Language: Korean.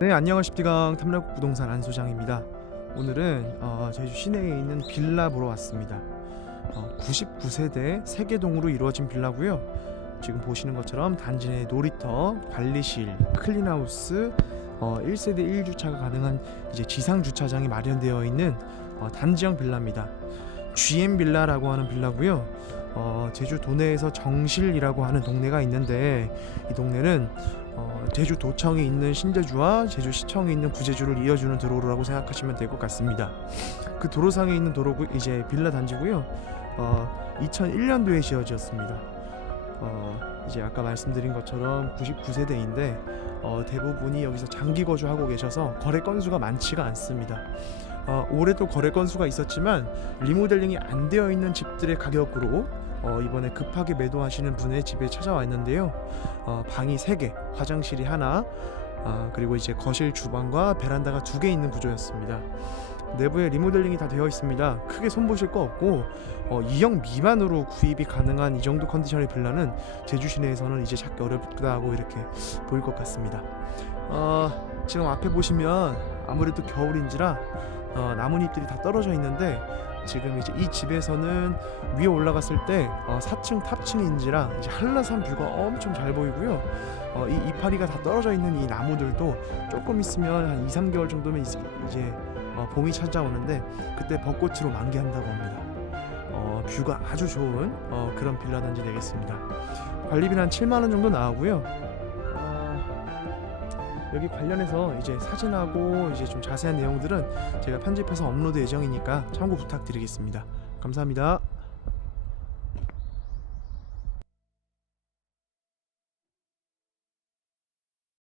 네 안녕하십니까 탐락국 부동산 안 소장입니다. 오늘은 어, 제주 시내에 있는 빌라 보러 왔습니다. 어, 99세대 세개동으로 이루어진 빌라고요. 지금 보시는 것처럼 단지 내 놀이터, 관리실, 클린하우스, 어, 1세대 1주차가 가능한 이제 지상 주차장이 마련되어 있는 어, 단지형 빌라입니다. GM 빌라라고 하는 빌라고요. 어, 제주 도내에서 정실이라고 하는 동네가 있는데 이 동네는 어, 제주 도청이 있는 신제주와 제주시청이 있는 구제주를 이어주는 도로라고 생각하시면 될 것 같습니다. 그 도로상에 있는 도로고 이제 빌라 단지고요. 어, 2001년도에 지어졌습니다. 어, 이제 아까 말씀드린 것처럼 99세대인데 어, 대부분이 여기서 장기 거주하고 계셔서 거래 건수가 많지가 않습니다. 어, 올해도 거래 건수가 있었지만 리모델링이 안 되어 있는 집들의 가격으로 어, 이번에 급하게 매도하시는 분의 집에 찾아왔는데요. 어, 방이 3개, 화장실이 하나, 아, 그리고 이제 거실, 주방과 베란다가 두 개 있는 구조였습니다. 내부에 리모델링이 다 되어 있습니다. 크게 손보실 거 없고 어, 2형 미만으로 구입이 가능한 이 정도 컨디션의 빌라는 제주 시내에서는 이제 찾기 어렵다고 이렇게 보일 것 같습니다. 어, 지금 앞에 보시면 아무래도 겨울인지라 어, 나뭇잎들이 다 떨어져 있는데 지금 이제 이 집에서는 위에 올라갔을 때 어, 4층 탑층인지라 이제 한라산 뷰가 엄청 잘 보이고요. 어, 이 이파리가 다 떨어져 있는 이 나무들도 조금 있으면 한 2, 3개월 정도면 이제, 이제 어, 봄이 찾아오는데 그때 벚꽃으로 만개한다고 합니다. 어, 뷰가 아주 좋은 어, 그런 빌라 단지 되겠습니다. 관리비는 한 7만 원 정도 나오고요. 어, 여기 관련해서 이제 사진하고 이제 좀 자세한 내용들은 제가 편집해서 업로드 예정이니까 참고 부탁드리겠습니다. 감사합니다.